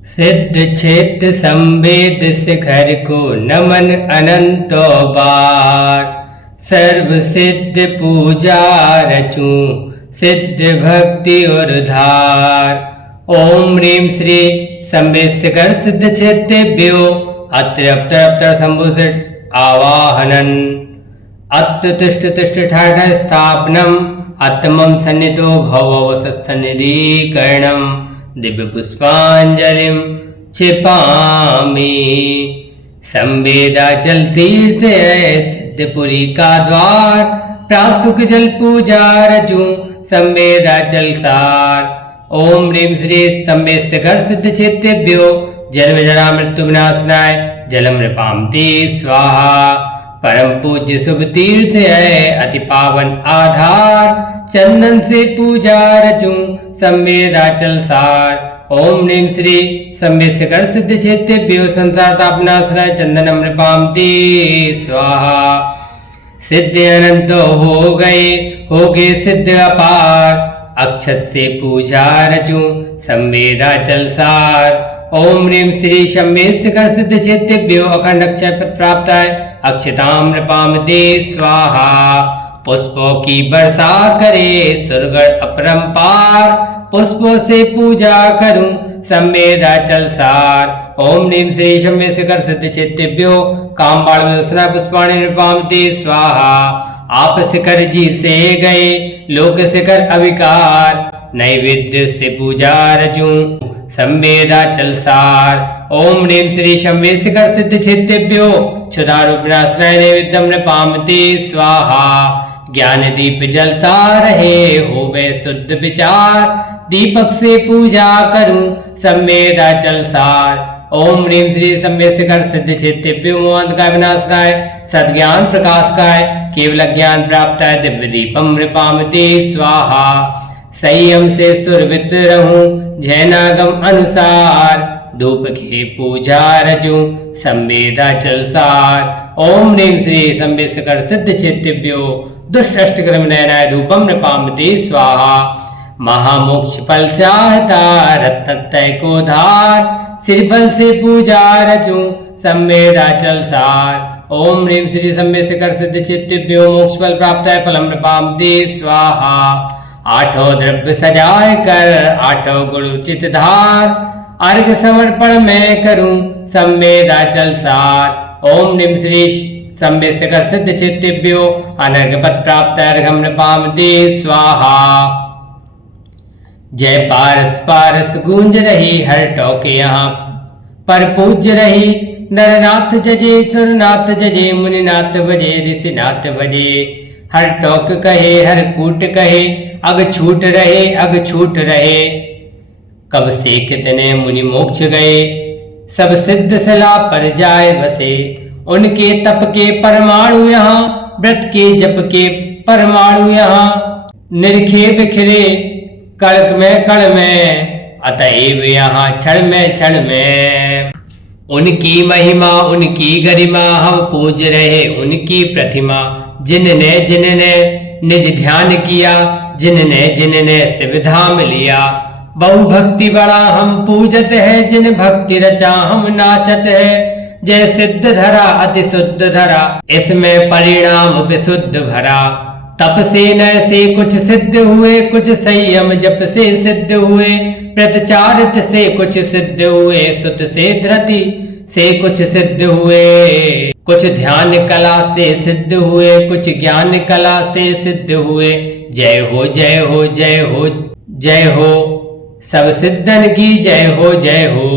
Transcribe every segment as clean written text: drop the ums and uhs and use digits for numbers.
सिद्ध क्षेत्र संवेद शिखर को नमन अनंतो बार। सर्व सिद्ध पूजा रचूं सिद्ध भक्ति और धार। ओम ह्रीं श्री संवेद शिखर सिद्ध क्षेत्रेभ्यो अत्र अप्तर संभूषित आवाहनन्। अत्र तिष्ठ तिष्ठ ठाठ स्थापनम् आत्मं सन्निधो भव सत्सन्निधीकरणम् दिव्य पुष्पांजलिं क्षिपामि। संवेदाचल तीर्थ है सिद्धपुरी का द्वार। प्रासुक जल पूजा रचूं संवेदाचल सार। ओम ह्रीं श्री संवेद शिखर सिद्ध क्षेत्रेभ्यो जन्म जरा मृत्यु विनाशनाय जलम नृपामते स्वाहा। परम पूज्य शुभ तीर्थ है अति पावन आधार। चंदन से पूजा रचूं संवेदाचल सार। ओम ह्रीं श्री संवेद शिखर सिद्ध क्षेत्रेभ्यो संसार तापनाशनाय चंदनम नृपामते स्वाहा। सिद्ध अनंत हो गए सिद्ध अपार। अक्षत से पूजा रचूं संवेदाचल सार। ओम ह्रीं श्री संवेद शिखर सिद्ध क्षेत्रेभ्यो अखंड अक्षय पद प्राप्त है अक्षताम नृपामते स्वाहा। पुष्पों की वर्षा करे सुरगण अपरंपार। पुष्पों से पूजा करूं संवेदाचल सार। ओम ह्रीं श्री संवेद शिखर सिद्ध क्षेत्रेभ्यो कामबाण विदर्शना पुष्पाणि नृपामते स्वाहा। आप शिखर जी से गए लोक शिखर अविकार। नैवेद्य से पूजा रचूं संवेदाचल सार। ओम ह्रीं श्री संवेद शिखर सिद्ध क्षेत्रेभ्यो क्षुधारूप विनाशनाय नैवेद्यम नृपामते स्वाहा। ज्ञान दीप जलता रहे होवे शुद्ध विचार। दीपक से पूजा करूं संवेदाचल सार। ओम ह्रीं श्री संवेद शिखर सिद्ध क्षेत्रेभ्यो मोहांधकार विनाशनाय सद्ज्ञान प्रकाशकाय केवल ज्ञान प्राप्त है दिव्य दीपम नृपामते स्वाहा। संयम से सुरवित रहूं जैनागम अनुसार। धूप के पूजा रचूं संवेदाचल सार। ओम ह्रीं श्री संवेद शिखर सिद्ध क्षेत्रेभ्यो दुष्ट अष्टक्रम नयनाय धूपम नृपामते स्वाहा। महामोक्ष फल चाहता रत्नत्रय को धार। श्रीफल से पूजा रचूं संवेदाचल सार। ओम ह्रीं श्री संवेद शिखर सिद्ध क्षेत्रेभ्यो मोक्ष फल प्राप्त है फलम नृपामते स्वाहा। आठों द्रव्य सजाए कर आठों गुण उचित धार। अर्घ समर्पण मैं करूं संवेदाचल सार। ओम ह्रीं श्री संवेद शिखर सिद्ध क्षेत्रेभ्यो अनर्घ पद प्राप्त अर्घम नृपामते स्वाहा। जय पारस पारस गूंज रही हर टोके यहाँ पर पूज्य रही। नरनाथ जजे सुरनाथ जजे मुनिनाथ बजे ऋषिनाथ बजे। हर टोक कहे हर कूट कहे अग छूट रहे। कब से कितने मुनि मोक्ष गए सब सिद्ध सला पर जाए बसे। उनके तप के परमाणु यहाँ व्रत के जप के परमाणु यहाँ। निरखे बिखरे कण में अतएव यहाँ क्षण में। उनकी महिमा उनकी गरिमा हम पूज रहे उनकी प्रतिमा। जिनने निज ध्यान किया जिनने शिव धाम लिया। बहु भक्ति बड़ा हम पूजत है जिन भक्ति रचा हम नाचत है। जय सिद्ध धरा अति शुद्ध धरा इसमें परिणाम विशुद्ध भरा। तप से न से कुछ सिद्ध हुए कुछ संयम जप से सिद्ध हुए। प्रतचारित से कुछ सिद्ध हुए सुत से धृति से कुछ सिद्ध हुए। कुछ ध्यान कला से सिद्ध हुए कुछ ज्ञान कला से सिद्ध हुए। जय हो जय हो जय हो जय हो सब सिद्धन की जय हो जय हो।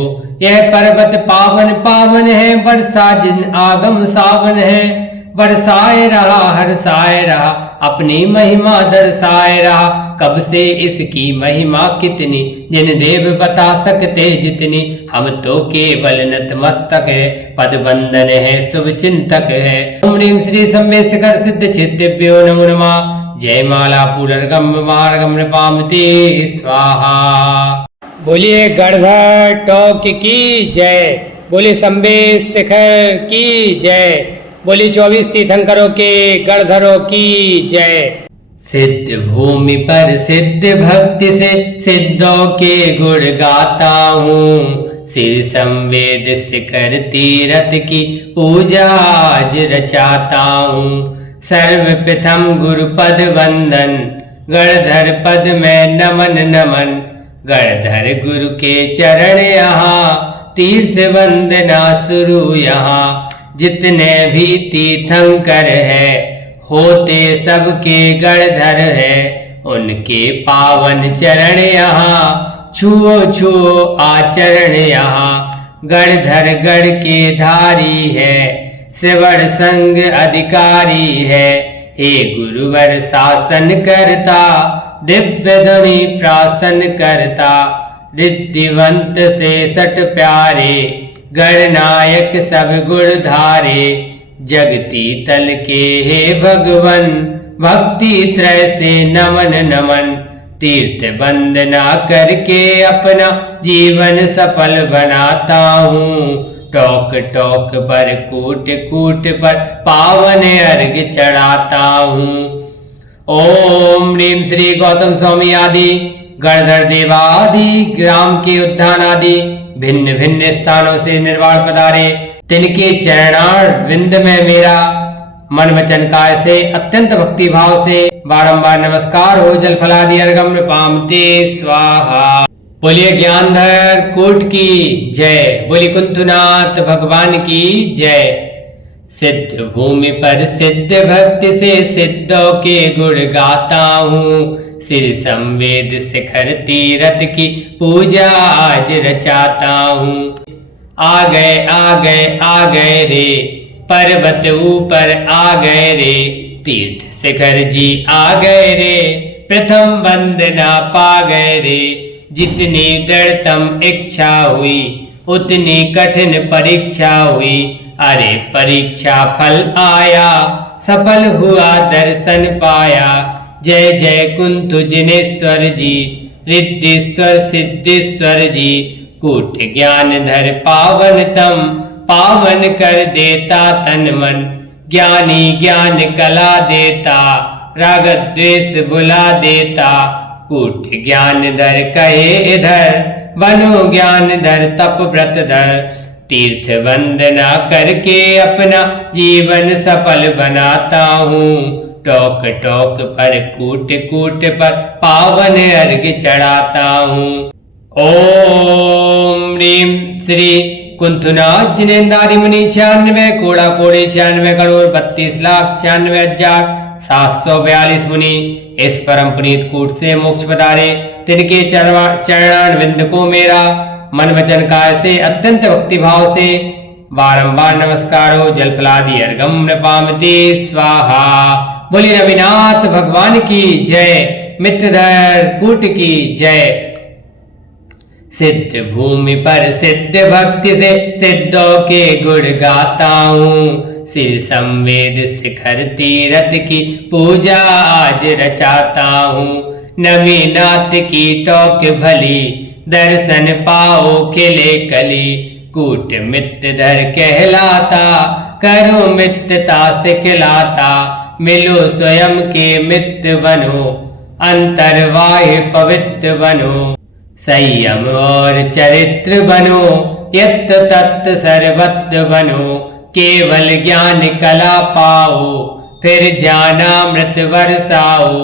यह पर्वत पावन पावन है वर्षा जिन आगम सावन है। बरसाए रहा हरसाए रहा अपनी महिमा दर्शाए रहा। कब से इसकी महिमा कितनी जिन देव बता सकते जितनी। हम तो केवल नतमस्तक है पद बंदन है शुभ चिंतक है। ओम ह्रीं श्री संवेद शिखर सिद्ध क्षेत्रेभ्यो नमो नमः। जय माला पूर्णगम मार्गम नृपामते स्वाहा। बोलिए गणधर टोक की जय। बोलिए संवेद शिखर की जय। बोली 24 तीर्थंकरों के गणधरों की जय। सिद्ध भूमि पर सिद्ध भक्ति से सिद्धों के गुण गाता हूँ। सिर संवेद शिखर तीरथ की पूजा आज रचाता हूँ। सर्वप्रथम गुरु पद वंदन, गणधर पद में नमन नमन। गणधर गुरु के चरण यहाँ, तीर्थ वंदना शुरू यहाँ। जितने भी तीर्थंकर है, होते सबके गणधर है। उनके पावन चरण यहाँ, छुओ छुओ आचरण यहाँ। गणधर गढ़ के धारी है, श्रवण संग अधिकारी है। हे गुरुवर शासन करता, दिव्य ध्वनि प्रासन करता। रिद्धिवंत 63 प्यारे, गणनायक सब गुण धारे। जगती तल के हे भगवन, भक्ति त्रय से नमन नमन। तीर्थ वंदना करके अपना जीवन सफल बनाता हूँ। टोक टोक पर कूट कूट पर पावन अर्घ चढ़ाता हूँ। ओम ह्रीम श्री गौतम स्वामी आदि गणधर देवादि ग्राम के उद्यान आदि भिन्न भिन्न स्थानों से निर्वाण पधारे। तिनके चरणार विंद में मेरा मन वचन काय से अत्यंत भक्ति भाव से बारंबार नमस्कार हो। जल फलादि अर्घम पामते स्वाहा। बोलिए ज्ञानधर कोट की जय, बोली कुंथुनाथ भगवान की जय। सिद्ध भूमि पर सिद्ध भक्ति से सिद्धों के गुण गाता हूँ। सिर संवेद शिखर तीरथ की पूजा आज रचाता हूँ। आ गए आ गए आ गए रे, पर्वत ऊपर आ गए रे। तीर्थ शिखर जी आ गए रे, प्रथम वंदना पा गए रे। जितनी दृढ़तम इच्छा हुई, उतनी कठिन परीक्षा हुई। अरे परीक्षा फल आया, सफल हुआ दर्शन पाया। जय जय कुंथ जिनेश्वर जी, रिद्धेश्वर सिद्धेश्वर जी। कूट ज्ञान धर पावन तम, पावन कर देता तन मन। ज्ञानी ज्ञान कला देता, राग द्वेष बुला देता। कूट ज्ञान धर कहे इधर, बनो ज्ञान धर तप व्रत धर। तीर्थ वंदना करके अपना जीवन सफल बनाता हूँ। टोक टोक पर कूट कूट पर पावन अर्घ चढ़ाता हूँ। ओम ह्रीम श्री कुंथुनाथ जिनेन्द्रादि मुनि 96 कोड़ा कोड़े 96 करोड़ 32,96,742 मुनि इस परम पुनीत कूट से मोक्ष पधारे। तिनके चरणान विंद को मेरा मन वचन काय से अत्यंत भक्ति भाव से बारंबार नमस्कार हो। जल फलादि अर्घम नृपामते स्वाहा। बोली रविनाथ भगवान की जय, मित्रधर कूट की जय। सिद्ध भूमि पर सिद्ध भक्ति से सिद्धों के गुण गाता हूँ। सिर संवेद शिखर तीरथ की पूजा आज रचाता हूँ। नमी नाथ की टोक भली, दर्शन पाओ खिले कली। कूट मित्र धर कहलाता, करो मित्रता सिखलाता। मिलो स्वयं के मित्र बनो, अंतर्वाह पवित्र बनो। संयम और चरित्र बनो, यत् तत्व सर्वत्र बनो। केवल ज्ञान कला पाओ, फिर ज्ञानामृत बरसाओ।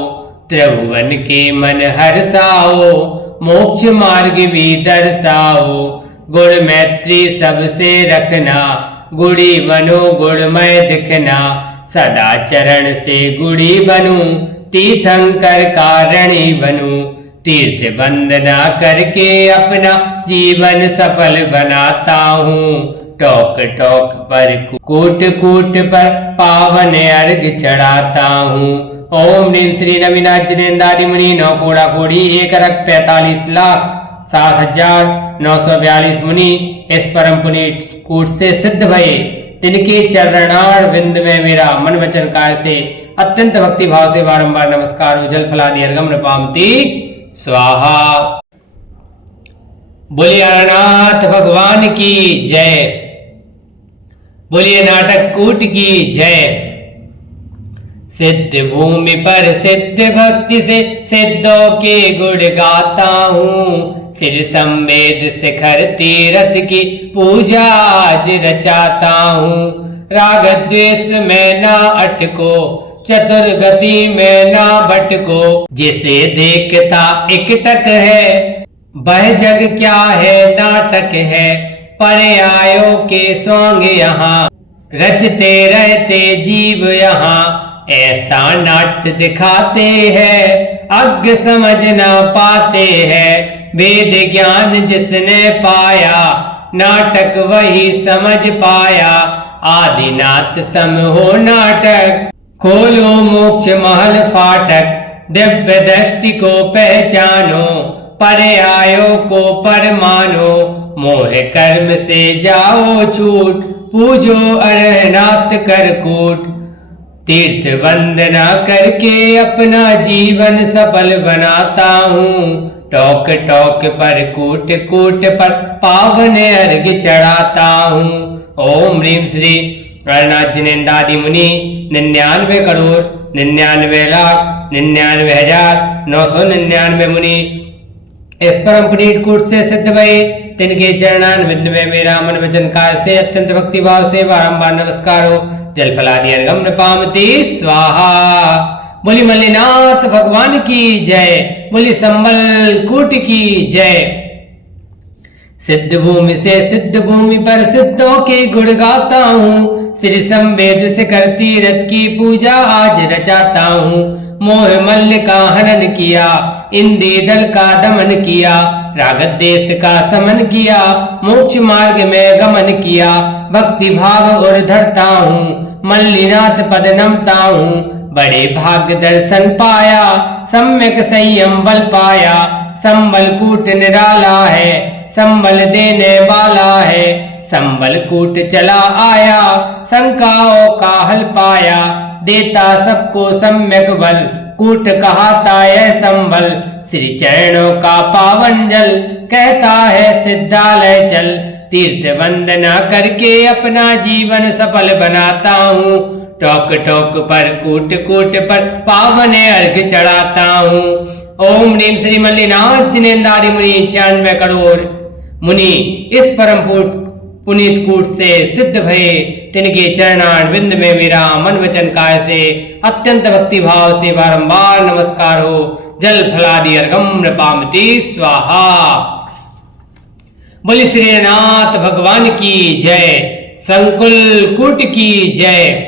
त्रिभुवन के मन हर्षाओ, मोक्ष मार्ग भी दर्शाओ। गुण मैत्री सबसे रखना, गुड़ी बनो गुणमय दिखना। सदा चरण से गुड़ी बनूं, तीर्थंकर कारणी बनूं। तीर्थ वंदना करके अपना जीवन सफल बनाता हूँ। टोक टोक पर कूट कूट पर पावन अर्घ चढ़ाता हूँ। ओम ह्रीम श्री रविनाथ जिनेन्द्रादि मुनि 9 कोड़ा कोड़ी 1,45,07,942 मुनि इस परम पुनीत कूट से सिद्ध भये। तिनके चरणार विंद में मेरा मन वचन काय से अत्यंत भक्ति भाव से बारंबार नमस्कार हो। जल फलादि अर्घम नृपामति स्वाहा। बोलिए अरनाथ भगवान की जय, बोलिए नाटक कूट की जय। सिद्ध भूमि पर सिद्ध भक्ति से सिद्धों के गुण गाता हूँ। सिर संवेद शिखर तीरथ की पूजा आज रचाता हूँ। राग द्वेष में ना अटको, चतुर्गति में ना भटको। जिसे देखता एकटक है, वह जग क्या है नाटक है। पर्यायों के सॉन्ग यहाँ, रचते रहते जीव यहाँ। ऐसा नाट्य दिखाते हैं, अज्ञ समझ ना पाते हैं। वेद ज्ञान जिसने पाया, नाटक वही समझ पाया। आदिनाथ सम हो नाटक, खोलो मोक्ष महल फाटक। दिव्य दृष्टि को पहचानो, पर्यायों को परमानो। मोह कर्म से जाओ छूट, पूजो अरहनाथ करकूट। तीर्थ वंदना करके अपना जीवन सफल बनाता हूँ। टोक टोक पर कूट कूट पर पावन अर्घ चढ़ाता हूँ। ओम ह्रीम श्री अरनाथ जिनेन्द्रादि मुनि 99 करोड़ 99 लाख 99,999 मुनि इस परम पुनीत कूट से सिद्ध भये। तिनके चरणान बिंद में मेरा मन वचन काल से अत्यंत भक्ति भाव से बारंबार नमस्कार हो। जल फलादि अर्घम नपामति स्वाहा। बोली मल्लिनाथ भगवान की जय, बोली संबल कूट की जय। सिद्ध भूमि से सिद्ध भूमि पर सिद्धों के गुण गाता हूँ। श्री संवेद शिखर तीरथ की पूजा आज रचाता हूँ। मोह मल्ल का हनन किया, इंद्रिय दल का दमन किया। राग देश का समन किया, मोक्ष मार्ग में गमन किया। भक्ति भाव और धरता हूँ, मल्लिनाथ पद नमता हूँ। बड़े भाग्य दर्शन पाया, सम्यक संयम बल पाया। संबल कूट निराला है, संबल देने वाला है। संबल कूट चला आया, शंकाओं का हल पाया। देता सबको सम्यक बल, कूट कहाता है संबल। श्री चरणों का पावन जल, कहता है सिद्धालय चल। तीर्थ वंदना करके अपना जीवन सफल बनाता हूँ। टोक टोक पर कूट कूट पर पावन अर्घ चढ़ाता हूँ। ओम ह्रीम श्री मल्लिनाथ जिनेन्द्रादि मुनि 96 करोड़ मुनि इस परम पुनीत कूट से सिद्ध भये। तिनके चरणान बिंद में मेरा मन वचन काय से अत्यंत भक्ति भाव से बारंबार नमस्कार हो। जल फलादि अर्घम नपामति स्वाहा। बोली श्रीनाथ भगवान की जय, संकुल कूट की जय।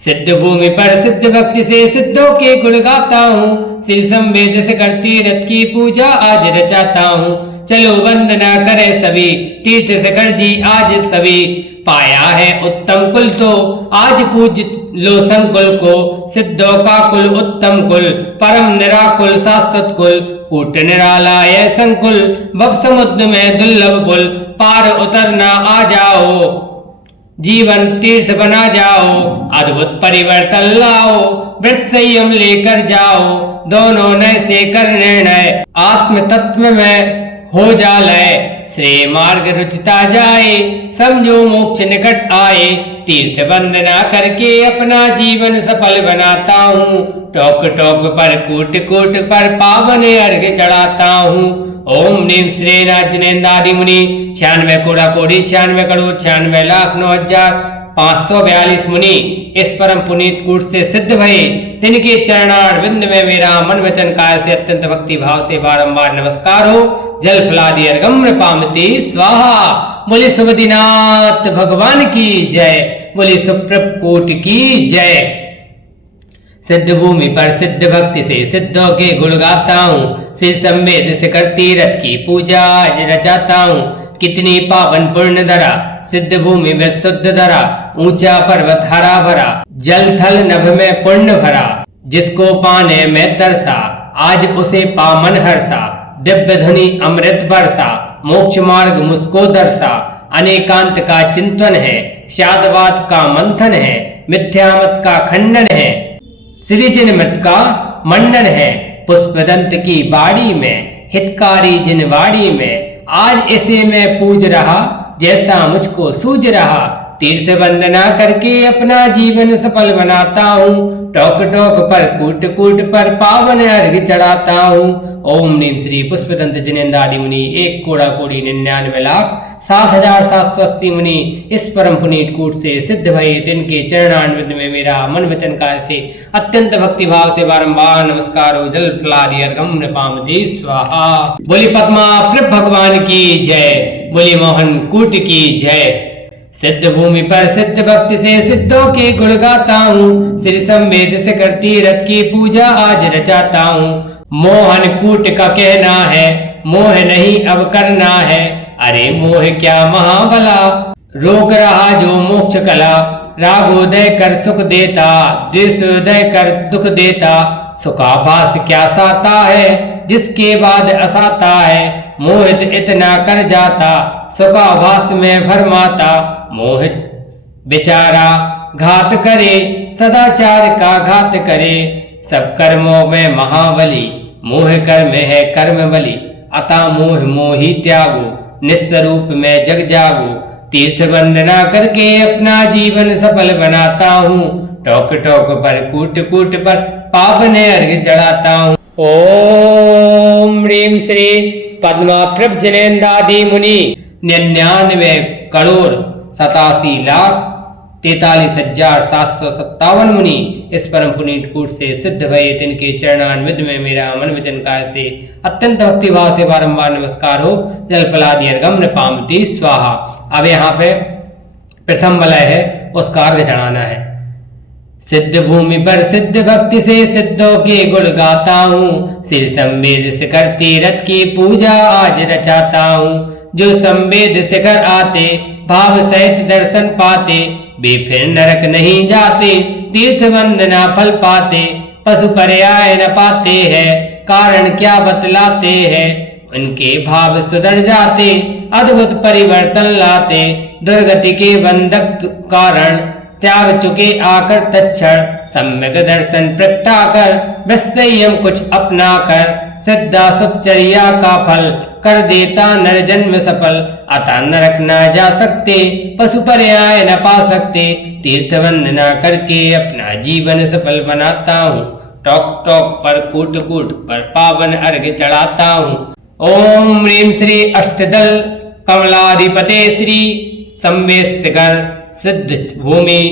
सिद्ध भूमि पर सिद्ध भक्ति से सिद्धों के गुण गाता हूँ। श्री संवेद शिखर तीरथ की पूजा आज रचाता हूँ। चलो वंदना करे सभी, तीर्थ शिखर जी आज सभी। पाया है उत्तम कुल तो आज पूज लो संकुल को। सिद्धों का कुल उत्तम कुल, परम निराकुल शाश्वत कुल। कूट निराला यह संकुल, भव समुद्र में दुर्लभ पुल। पार उतरना आ जाओ, जीवन तीर्थ बना जाओ। अद्भुत परिवर्तन लाओ, व्रत संयम लेकर जाओ। दोनों नए से कर निर्णय, आत्म तत्व में हो जा लय। श्रेय मार्ग रुचता जाए, समझो मोक्ष निकट आए। तीर्थ वंदना करके अपना जीवन सफल बनाता हूँ। टोक टोक पर कूट कूट पर पावन अर्घ चढ़ाता हूँ। ओम नीम श्री जिनेन्द्रादि मुनि 96 कोड़ा कोड़ी 96 करोड़ 96 लाख 9,542 मुनि इस परम पुनीत कूट से सिद्ध भये। तिनके चरणारविंद में मेरा मन वचन काय से अत्यंत भक्ति भाव से बारंबार नमस्कार हो। जल फलादि अर्घम नपामति स्वाहा। बोले सुबदीनाथ भगवान की जय, बोले सुप्रभ कोट की जय। सिद्ध भूमि पर सिद्ध भक्ति से सिद्धों के गुण गाता हूँ। श्री संवेद शिखर तीरथ की पूजा आज रचाता हूँ। कितनी पावन पुण्य धरा, सिद्ध भूमि में शुद्ध धरा। ऊंचा पर्वत हरा भरा, जल थल नभ में पुण्य भरा। जिसको पाने में तरसा, आज उसे पामन हर्षा। दिव्य ध्वनि अमृत बरसा, मोक्ष मार्ग मुझको दर्शा। अनेकांत का चिंतन है, शादवाद का मंथन है। मिथ्यामत का खंडन है, सृजन मत का मंडन है। पुष्पदंत की बाड़ी में, हितकारी जिन वाड़ी में। आज इसे मैं पूज रहा, जैसा मुझको सूझ रहा। तीर्थ वंदना करके अपना जीवन सफल बनाता हूँ। टोक टोक पर कूट कूट पर पावन अर्घ चढ़ाता हूँ। ओम नीम श्री पुष्पदंत जिनेन्द्रादि मुनि 1,99,07,780 मुनि इस परम पुनीत कूट से सिद्ध भये। तिनके चरणान्वित में मेरा मन वचन काय से अत्यंत भक्ति भाव से बारंबार नमस्कार हो। जल फलादि अर्घम नृपामते स्वाहा। बोली पद्मा प्रभ भगवान की जय, बोली मोहन कूट की जय। सिद्ध भूमि पर सिद्ध भक्ति से सिद्धों के गुण गाता हूँ। श्री संवेद से करती रथ की पूजा आज रचाता हूँ। मोहन कूट का कहना है मोह नहीं अब करना है। अरे मोह क्या महाबला, रोक रहा जो मोक्ष कला। रागोदय कर सुख देता, द्वेषोदय कर दुख देता। सुखाभास क्या साता है, जिसके बाद असाता है। मोहित इतना कर जाता, सुखाभास में भरमाता। मोहित बेचारा घात करे, सदाचार का घात करे। सब कर्मों में महाबली, मोह कर्म है कर्म बलि। अतः मोह मोही त्यागो, निस्वरूप में जग जागो। तीर्थ वंदना करके अपना जीवन सफल बनाता हूँ। टोक टोक पर कूट कूट पर पावन अर्घ चढ़ाता हूँ। ओम ह्रीं श्री पद्मा प्रभ जिनेन्द्रादि मुनि 99,87,43,57 मुनि इस परम पुनीत कूट से सिद्ध भये। तिनके चरणान्वित में मेरा मन वचन काय से अत्यंत भक्ति भाव से बारंबार नमस्कार हो। जल फलादि अर्घम नृपामते स्वाहा। अब यहाँ पे प्रथम वलय है, उसका अर्घ चढ़ाना है। सिद्ध भूमि पर सिद्ध भक्ति से सिद्धों के गुण गाता हूँ। सिर संवेद शिखर तीरथ की पूजा आज रचाता हूँ। जो संवेद शिखर आते, भाव सहित दर्शन पाते। वे फिर नरक नहीं जाते, तीर्थ वंदना फल पाते। पशु पर्याय न पाते हैं, कारण क्या बतलाते हैं। उनके भाव सुधर जाते, अद्भुत परिवर्तन लाते। दुर्गति के बंधक कारण त्याग चुके आकर तत्क्षण। सम्यक दर्शन प्रगटाकर संयम कुछ अपना कर। श्रद्धा सुचर्या का फल कर देता नर जन्म सफल। अतः नरक न जा सकते, पशु पर्याय न पा सकते। तीर्थ वंदना करके अपना जीवन सफल बनाता हूँ। टोक टोक पर कूट कूट पर पावन अर्घ चढ़ाता हूँ। ओम ह्रीं श्री अष्टदल कमलाधिपते श्री संवेशिखर सिद्ध भूमि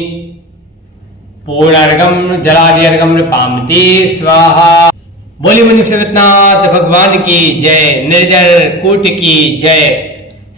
पूर्णार्घम जलाधिर्घम नृपामते स्वाहा। बोली मुनि शिवनाथ भगवान की जय, निर्जर कूट की जय।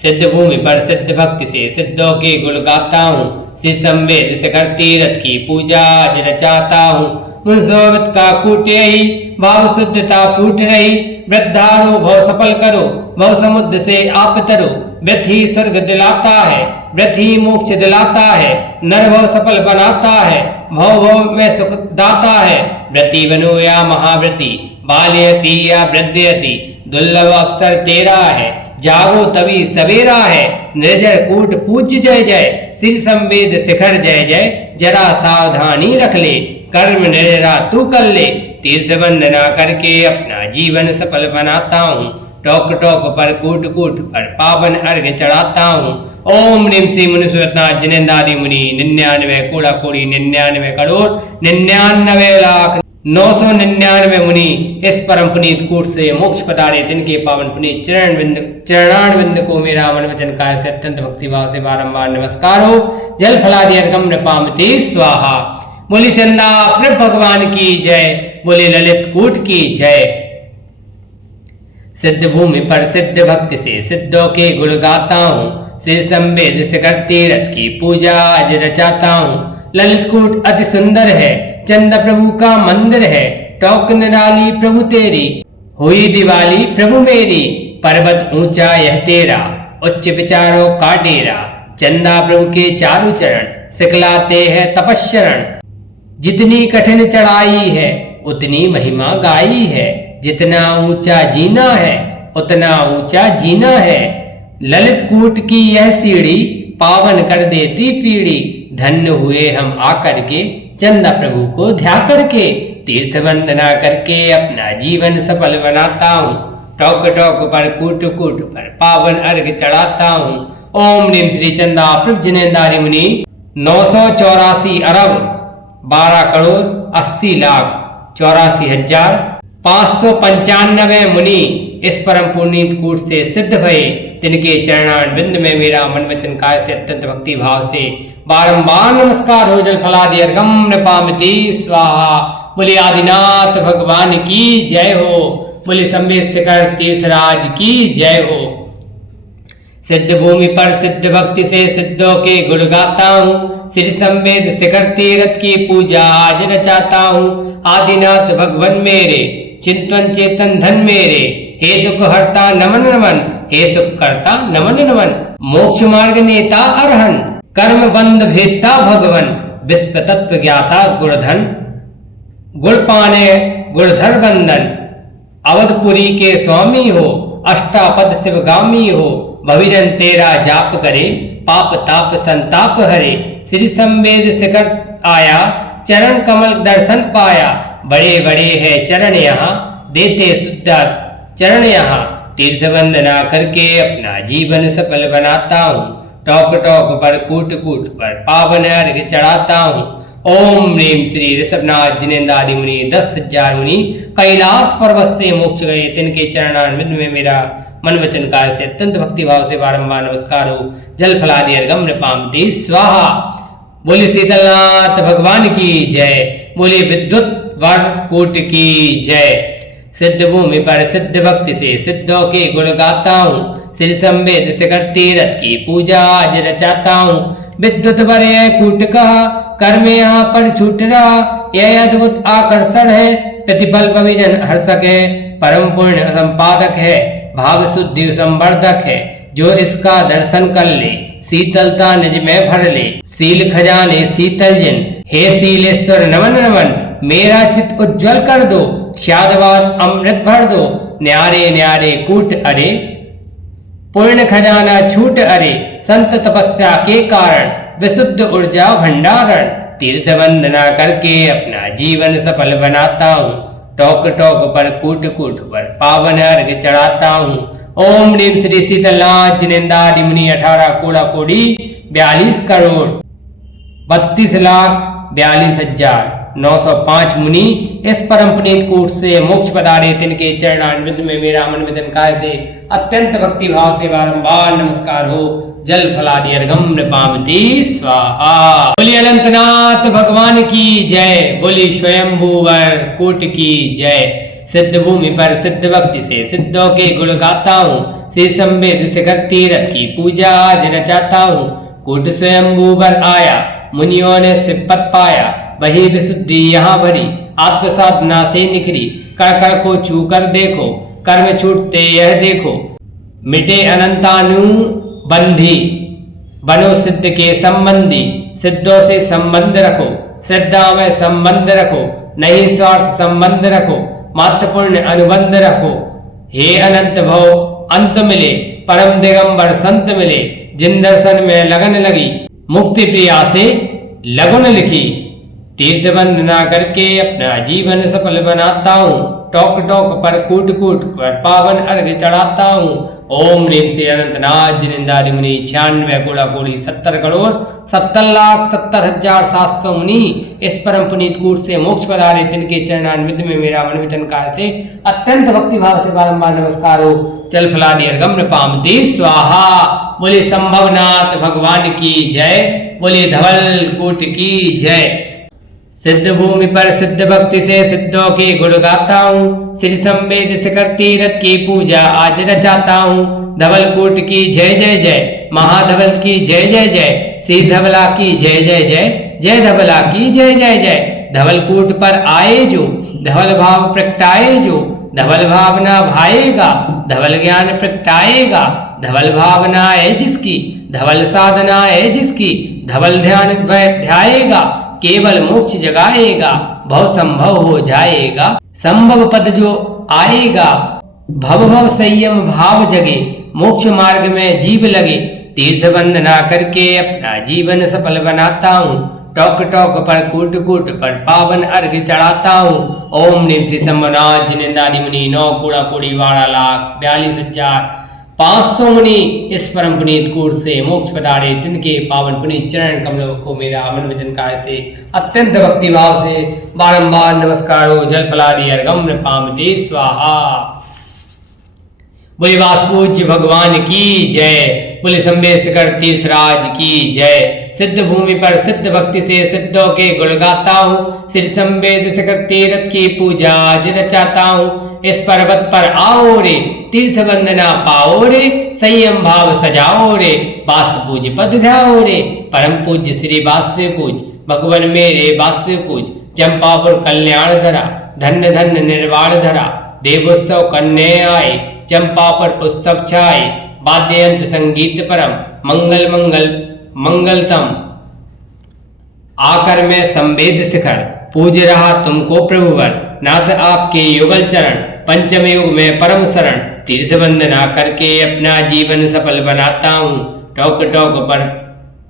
सिद्ध भूमि पर सिद्ध भक्ति से सिद्धों के गुण गाता हूँ। श्री संवेद शिखर तीरथ की पूजा आज रचाता हूँ। मुंसोवित का कूट यही, भाव शुद्धता फूट रही। वृद्धारो भव सफल करो, भव समुद्र से आप तरो। व्रत ही स्वर्ग दिलाता है, व्रत ही मोक्ष दिलाता है। नर भव सफल बनाता है, भव भव में सुख दाता है। व्रति बनो या महाव्रति, बाल्यति या वृद्धयति। दुर्लभ अवसर तेरा है, जागो तभी सवेरा है। निर्जर कूट पूज्य जय जय, श्री संवेद शिखर जय जय। जरा सावधानी रख ले, कर्म निर्जरा तू कर ले। तीर्थ वंदना करके अपना जीवन सफल बनाता हूँ। टोक टोक पर कूट कूट पर पावन अर्घ चढ़ाता हूँ। ओम ह्रीं श्री मुनिश्वरनाथ जिनेन्द्रादि मुनि 99 कोड़ा कोड़ी 99 करोड़ 99,999 मुनि इस परम पुनीत कूट से मोक्ष पधारे। जिनके पावन पुनीत चरणारविंद को मेरा मन वचन काय से अत्यंत भक्ति भाव से बारंबार नमस्कार हो। जल फलादि अर्घम नृपामते स्वाहा। बोली चंदा प्रभ भगवान की जय, बोली ललित कूट की जय। सिद्ध भूमि पर सिद्ध भक्ति से सिद्धों के गुण गाता हूँ। श्री संवेद शिखर तीरथ की पूजा आज रचाता हूँ। ललित कूट अति सुंदर है, चंद प्रभु का मंदिर है। टोक निराली प्रभु तेरी, हुई दिवाली प्रभु मेरी। पर्वत ऊंचा यह तेरा, उच्च विचारों का डेरा। चंदा प्रभु के चारु चरण, सिखलाते हैं तपस्शरण। जितनी कठिन चढ़ाई है, उतनी महिमा गाई है। जितना ऊंचा जीना है, उतना ऊंचा जीना है। ललित कूट की यह सीढ़ी, पावन कर देती पीढ़ी। धन्य हुए हम आकर के, चंदा प्रभु को ध्या करके। तीर्थ वंदना करके अपना जीवन सफल बनाता हूँ। टोक टोक पर कूट कूट पर पावन अर्घ चढ़ाता हूँ। ओम नीम श्री चंदा प्रभ जिनेंद्रादि मुनि 984 अरब 12 करोड़ 80 लाख 84,595 मुनि इस परम पुनीत कूट से सिद्ध भये, तिनके चरणान बिंद में मेरा मन वचन काय से अत्यंत भक्ति भाव से बारंबार नमस्कार हो। जल फलादि अर्घम नृपामिति स्वाहा। बोले आदिनाथ भगवान की जय हो। बोले संबेद शिखर तीर्थराज की जय हो। सिद्ध भूमि पर सिद्ध भक्ति से सिद्धों के गुण गाता हूँ, श्री संवेद शिखर तीर्थ की पूजा आज रचाता हूँ। आदिनाथ भगवान मेरे चिंतन चेतन धन मेरे, हे दुख हरता नमन नमन, हे सुख करता नमन नमन। मोक्ष मार्ग नेता अरहन, कर्म बंध भेदता भगवन, विश्व तत्व ज्ञाता गुणधन, गुण पाने गुणधर बंदन। अवधपुरी के स्वामी हो, अष्टापद शिवगामी हो, भविरन तेरा जाप करे, पाप ताप संताप हरे। श्री संवेद शिखर आया, चरण कमल दर्शन पाया, बड़े बड़े है चरण यहाँ, देते शुद्ध चरण यहाँ। तीर्थ वंदना करके अपना जीवन सफल बनाता हूँ, टॉक टॉक पर कूट कूट पर पावन अर्घ चढ़ाता हूँ। ओम ह्रीम श्री ऋषभनाथ जिनेंद्रादि मुनि 10,000 मुनि कैलाश पर्वत से मोक्ष गए, तिनके चरणान्वित में मेरा मन वचन कार्य से अत्यंत भक्ति भाव से बारंबार नमस्कार हो। जल फलादि अर्घम नृपामिति स्वाहा। बोले शीतलनाथ भगवान की जय। बोले विद्युत वर कूट की जय। सिद्ध भूमि पर सिद्ध भक्ति से सिद्धों के गुण गाता हूँ, श्री संवेद शिखर तीर्थ की पूजा आज रचाता हूँ। विद्युत वर यह कूट कहा, कर्म यहाँ पर छूट रहा, यह अद्भुत आकर्षण है, प्रतिफल पविजन हर्षक है, परम पुण्य संपादक है, भाव शुद्धि संवर्धक है। जो इसका दर्शन कर ले शीतलता निज में भर ले, सील खजाने शीतल जिन, हे शीलेश्वर नमन नमन। मेरा चित्त उज्जवल कर दो, शादवाद अमृत भर दो, न्यारे न्यारे कूट अरे, पूर्ण खजाना छूट अरे। संत तपस्या के कारण विशुद्ध ऊर्जा भंडारण, तीर्थ वंदना करके अपना जीवन सफल बनाता हूँ, टोक टोक पर कूट कूट पर पावन अर्घ चढ़ाता हूँ। ओम ह्रीम श्री शीतलनाथ जिनेंद्रादि मुनि 18 कोड़ा कोड़ी 42 करोड़ 32,42,905 मुनि इस परम पुनीत कूट से मोक्ष पधारे, तिनके चरणान्वित में मेरा मन वचन काय से अत्यंत भक्ति भाव से बारंबार नमस्कार हो। जल फलादि अर्घम नृपामिति स्वाहा। बोली अनंतनाथ भगवान की जय। बोली स्वयंभूवर कूट की जय। सिद्ध भूमि पर सिद्ध भक्ति से सिद्धों के गुण गाता हूँ, श्री संवेद शिखर तीर्थ की पूजा आज रचाता हूँ। कूट स्वयंभूवर आया, मुनियों ने सिपत पाया, वही विशुद्धि यहाँ भरी, आत्मसाधना से निखरी। कण कण को छू कर देखो, कर्म छूटते यह देखो, मिटे अनंतानुबंधी, बनो सिद्ध के संबंधी। सिद्धों से संबंध रखो, श्रद्धा में संबंध रखो, नहीं स्वार्थ संबंध रखो, महत्वपूर्ण अनुबंध रखो। हे अनंत भव अंत मिले, परम दिगंबर संत मिले, जिन दर्शन में लगन लगी, मुक्ति प्रिया से लगन लिखी। तीर्थ वंदना करके अपना जीवन सफल बनाता हूँ, टोक टोक पर कूट कूट पर पावन अर्घ चढ़ाता हूँ। ओम ह्रीम श्री अनंतनाथ जिनेंद्रादि मुनि 96 कोड़ा कोड़ी 70 करोड़ 70,70,700 मुनि इस परम पुनीत कूट से मोक्ष पधारे, तिनके चरणान्वित में मेरा मन वचन काय से अत्यंत भक्ति भाव से बारंबार नमस्कार हो। जल फलादि अर्घम नृपामिति स्वाहा। बोले संभवनाथ भगवान की जय। बोले धवल कूट की जय। सिद्ध भूमि पर सिद्ध भक्ति से सिद्धों के गुण गाता हूँ, श्री संवेद शिखर तीर्थ की पूजा आज रचाता हूँ। धवल कूट की जय जय जय, महाधवल की जय जय जय, श्री धवला की जय जय जय, जय धवला की जय जय जय। धवल कूट पर आए जो, धवल भाव प्रगटाए जो, धवल भावना भाएगा, धवल ज्ञान प्रगटाएगा। धवल भावना है जिसकी, धवल साधना है जिसकी, धवल ध्यान ध्याएगा, केवल मोक्ष जगाएगा, भव संभव हो जाएगा। संभव पद जो आएगा, भव भव संयम भाव जगे, मोक्ष मार्ग में जीव लगे। तीर्थ वंदना करके अपना जीवन सफल बनाता हूँ, टोक टोक पर कूट कूट पर पावन अर्घ चढ़ाता हूँ। ओम ह्रीम श्री संभवनाथ जिनेंद्रादि मुनि 9 कोड़ा कोड़ी 12,42,000 500 मुनि इस परम पुनीत कूट से मोक्ष पधारे, तिनके पावन पुनीत चरण कमलों को मेरा मन वचन काय से अत्यंत भक्ति भाव से बारंबार नमस्कारो जल फलादि अर्घम नृपामते स्वाहा। बोले वासपूज्य भगवान की जय, बोले संबेशकर तीर्थराज की जय। सिद्ध भूमि पर सिद्ध भक्ति से सिद्धों के गुण गाता हूँ, श्री संवेद शिखर तीर्थ की पूजा आज रचाता हूँ। इस पर्वत पर आओ रे, तीर्थ वंदना पाओ रे, संयम भाव सजाओ रे, वास पूज पद ध्याओ रे, परम पूज्य श्री वास्य पूज भगवान मेरे वास्य पूज। चंपापुर कल्याण धरा, धन्य धन्य निर्वाण धरा, देवोत्सव कन्या आए, चंपापुर उत्सव छाए, वाद्ययंत्र संगीत परम, मंगल मंगल मंगलतम। आकर मैं संवेद शिखर, पूज रहा तुमको प्रभुवर, नाथ आपके युगल चरण, पंचम युग में परम शरण। तीर्थ वंदना करके अपना जीवन सफल बनाता हूँ, टोक टोक पर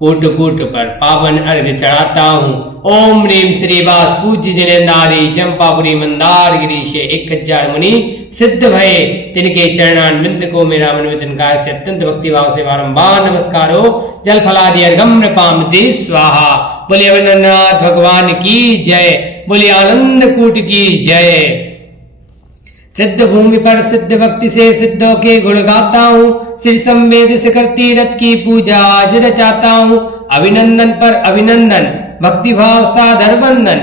कूट कूट पर पावन अर्घ चढ़ाता हूँ। ओम ह्रीम श्री वास पूज्य जनेन्द्रारी चंपापुरी मंदार गिरीश 1000 मुनि सिद्ध भये, तिनके चरणान बिंद को मेरा मन वचन काय से अत्यंत भक्ति भाव से बारंबार नमस्कारो जल फलादि अर्घम नृपामते स्वाहा। बोले अवनीनाथ भगवान की जय, बोले आनंद कूट की जय। सिद्ध भूमि पर सिद्ध भक्ति से सिद्धों के गुण गाता हूँ, श्री संवेद शिखर तीर्थ की पूजा आज रचाता हूँ। अभिनंदन पर अभिनंदन, भक्ति भाव सादर वंदन,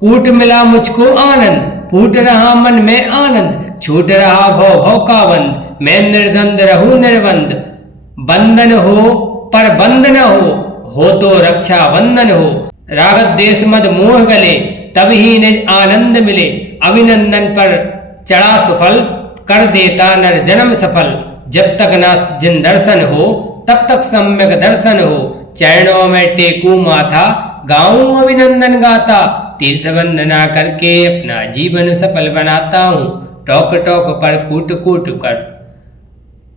कूट मिला मुझको आनंद, फूट रहा मन में आनंद, छूट रहा भव भव का बंद, मैं निर्द्वंद रहूं निर्बंध। बंधन हो पर बंद न हो तो रक्षा बंधन हो, रागत देश मद मोह गले, तब ही निज आनंद मिले। अभिनंदन पर चढ़ा सुफल, कर देता नर जन्म सफल, जब तक ना जिन दर्शन हो तब तक सम्यक दर्शन हो। चरणों में टेकू माथा, गाऊं अभिनंदन गाता, तीर्थ वंदना करके अपना जीवन सफल बनाता हूँ। टोक टोक पर कूट कूट कर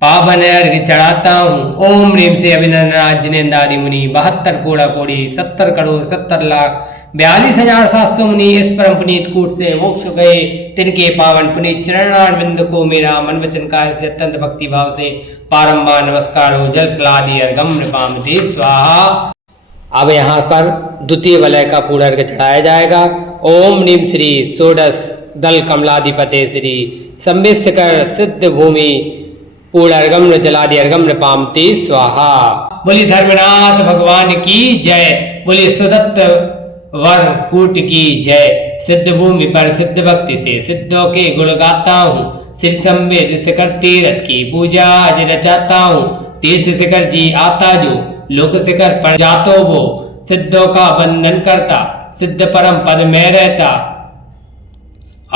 पावन अर्घ चढ़ाता हूँ। ओम ह्रीम से अभिनंदन जिनेन्द्रादि मुनि 72 कोड़ा कोड़ी 70 करोड़ 70 लाख 42,700 मुनि इस परम पुनीत कूट से मोक्ष गए, तिनके पावन पुनीत चरणारविंद को मेरा मन वचन काय से अत्यंत भक्ति भाव से बारंबार नमस्कार हो जल फलादि अर्घम नृपामते स्वाहा। अब यहाँ पर द्वितीय वलय का पूर्ण अर्घ चढ़ाया जाएगा। ओम ह्रीम श्री षोडश दल कमलाधिपते श्री संबेशकर सिद्ध भूमि पूर्ण अर्घम जलादि अर्घम नृपामते स्वाहा। बोली धर्मनाथ भगवान की जय, बोली सुदत्त वर कूट की जय। सिद्ध भूमि पर सिद्ध भक्ति से सिद्धों के गुण गाता हूँ, श्री संवेद शिखर तीर्थ की पूजा आज रचाता हूँ। तीर्थ शिखर जी आता जो, लोक शिखर पर जातो वो, सिद्धों का बंधन करता, सिद्ध परम पद में रहता।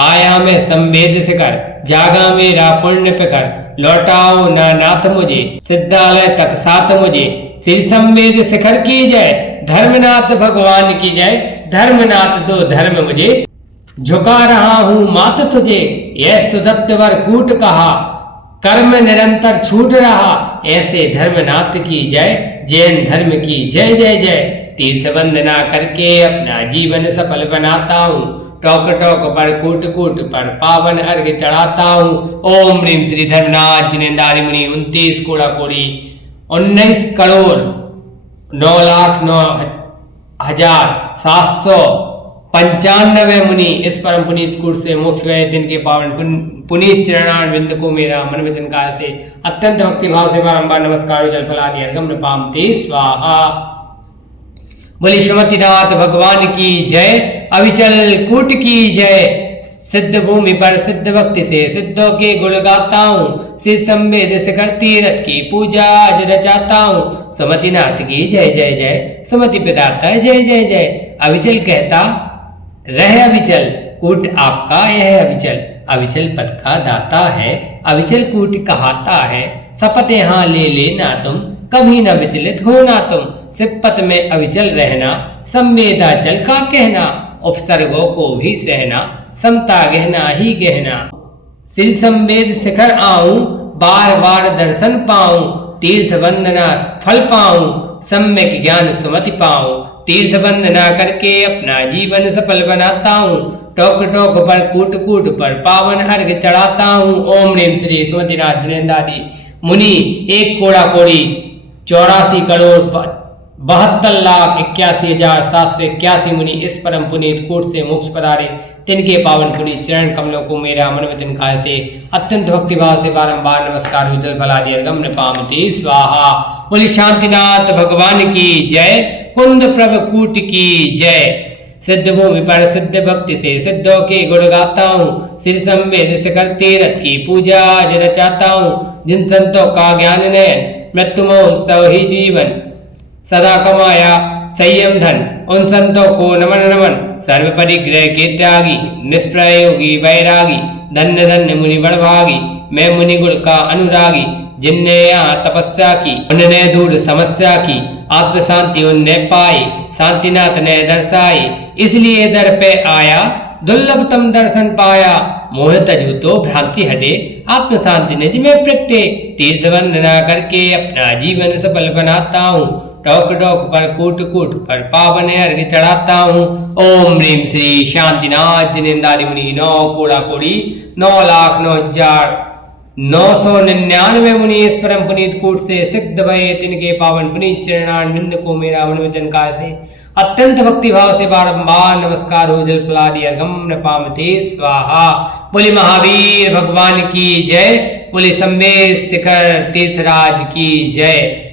आया मैं संवेद शिखर, जागा मेरा पुण्य पिकर, लौटाओ ना नाथ मुझे, सिद्धालय तक साथ मुझे। श्री संवेद शिखर की जय, धर्मनाथ भगवान की जय। धर्मनाथ दो धर्म मुझे, झुका रहा हूँ मात तुझे। यह सुदत्त वर कूट कहा, कर्म निरंतर छूट रहा। ऐसे धर्मनाथ की जय, जैन धर्म की जय जय जय। तीर्थ वंदना करके अपना जीवन सफल बनाता हूँ, टोक टोक पर कूट कूट पर पावन अर्घ चढ़ाता हूँ। ओम ह्रीम श्री धर्मनाथ जिनेन्द्रादि मुनि 29 कोड़ा कोड़ी 19 करोड़ 9,09,795 मुनि इस परम पुनीत कूट से मोक्ष गए, जिनके पावन पुनीत चरणारविंद को मेरा मन वचन काल से अत्यंत भक्ति भाव से बारंबार नमस्कार जल फलादि अर्घम नृपामते स्वाहा। बोले श्रीमतीनाथ भगवान की जय, अविचल कूट की जय। सिद्ध भूमि पर सिद्ध भक्ति से सिद्धों के गुण गाता हूँ, श्री संवेद शिखर तीर्थ की पूजा आज रचाता हूँ। सुमतिनाथ की जय जय जय, सुमति पिताता जय जय जय। अविचल कहता रह अविचल, कूट आपका यह अविचल, अविचल पद का दाता है, अविचल कूट कहाता है। शपथ यहाँ ले लेना तुम, कभी न विचलित होना तुम, सिपत में अविचल रहना, संवेदाचल का कहना। उपसर्गों को भी सहना, समता गहना ही गहना। श्री संवेद शिखर आऊं, बार बार दर्शन पाऊं, तीर्थ वंदना फल पाऊं, सम्यक ज्ञान सुमति पाऊं। तीर्थ वंदना करके अपना जीवन सफल बनाता हूँ, टोक टोक पर कूट कूट पर पावन अर्घ चढ़ाता हूँ। ओम ह्रीम श्री सुमतिनाथ जिनेन्द्रादि मुनि 1,84,72,81,781 मुनि इस परम पुनीत कूट से मोक्ष पधारे। तिनके पावन पुनीत चरण कमलों को मेरा मन वचन काया से अत्यंत भक्तिभाव से बारंबार नमस्कार हो। जल फलादि अर्घम नपामते स्वाहा। बोली शांतिनाथ भगवान की जय, कुंद प्रभ कूट की जय। सिद्ध भूमि पर सिद्ध भक्ति से सिद्धों के गुण गाता हूँ, सिर संवेद से करते रथ की पूजा जन चाहता हूँ। जिन संतों का ज्ञान नयन मृत्यु महोत्सव ही जीवन सदा कमाया संयम धन, उन संतों को नमन नमन। सर्व परिग्रह के त्यागी निष्प्रयोगी वैरागी, धन्य धन्य मुनि बड़भागी। मैं मुनि गुण का अनुरागी, जिनने यहाँ तपस्या की उनने दूर समस्या की। आत्म शांति उनने पाई, शांतिनाथ ने दर्शाई। इसलिए दर पे आया दुर्लभतम दर्शन पाया। मोह तजू तो भ्रांति हटे, आत्म शांति निज में प्रगटे। तीर्थ वंदना करके अपना जीवन सफल बनाता हूँ। टोक टोक पर कूट कूट पर पावन अर्घ चढ़ाता हूँ। ओम ह्रीम श्री शांतिनाथ जिनेन्द्रादि मुनि 9 कोड़ा कोड़ी 9,09,999 मुनि इस परम पुनीत कूट से सिद्ध भये। तिनके पावन पुनीत चरणारविंद को मेरा मन वचन काया से अत्यंत भक्ति भाव से बारंबार नमस्कार हो। जल फलादि अर्घम नपामते स्वाहा। बोले महावीर भगवान की जय, बोले सम्मेद शिखर तीर्थराज की जय।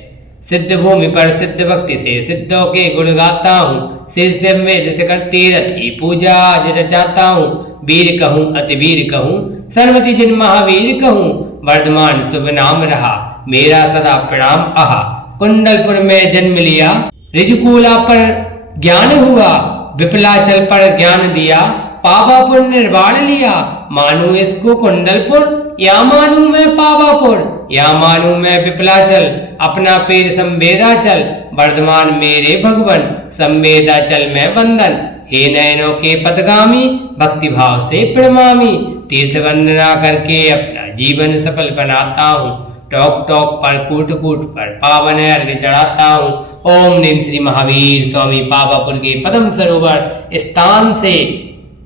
सिद्ध भूमि पर सिद्ध भक्ति से सिद्धों के गुण गाता हूँ, सिर संवेद से करते रथ की पूजा जर चाहता हूँ। वीर कहूँ अति वीर कहूँ, सर्वति जिन महावीर कहूँ। वर्धमान शुभ नाम रहा मेरा सदा प्रणाम आहा। कुंडलपुर में जन्म लिया, ऋजुकूला पर ज्ञान हुआ। विपलाचल पर ज्ञान दिया, पावापुर निर्वाण लिया। मानू इसको कुंडलपुर या मानू मैं पावापुर, या मानू मैं विपलाचल। अपना पैर संवेदाचल, वर्धमान मेरे भगवन। संवेदाचल में वंदन, हे नयनों के पदगामी। भक्ति भाव से प्रणमामी, तीर्थ वंदना करके अपना जीवन सफल बनाता हूँ। टोक टोक पर कूट कूट पर पावन अर्घ चढ़ाता हूँ। ओम नीम श्री महावीर स्वामी पावापुर के पदम सरोवर स्थान से